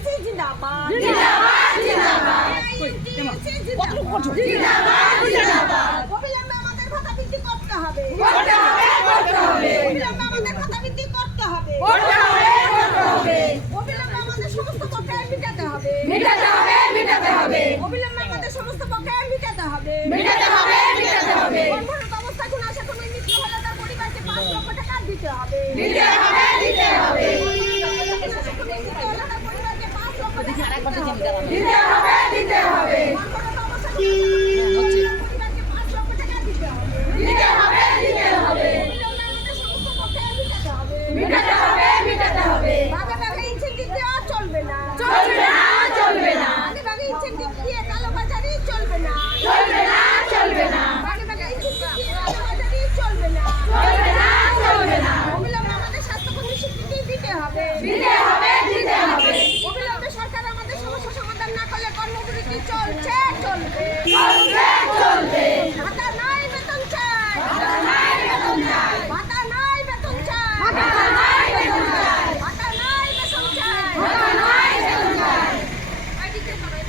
এআইইউটিউসি জিন্দাবাদ জিন্দাবাদ জিন্দাবাদ এআইইউটিউসি জিন্দাবাদ জিন্দাবাদ অবিলম্বে আমাদের ভাতা বৃদ্ধি করতে হবে করতে হবে অবিলম্বে আমাদের ভাতা বৃদ্ধি করতে হবে করতে হবে অবিলম্বে আমাদের সমস্ত বকেয়া মিটাতে হবে অবিলম্বে আমাদের সমস্ত বকেয়া মিটাতে হবে কর্মরত অবস্থায় কোনো আশা কোনো মৃত্যু হলে তার পরিবারকে 5 লক্ষ টাকা দিতে হবে চলবে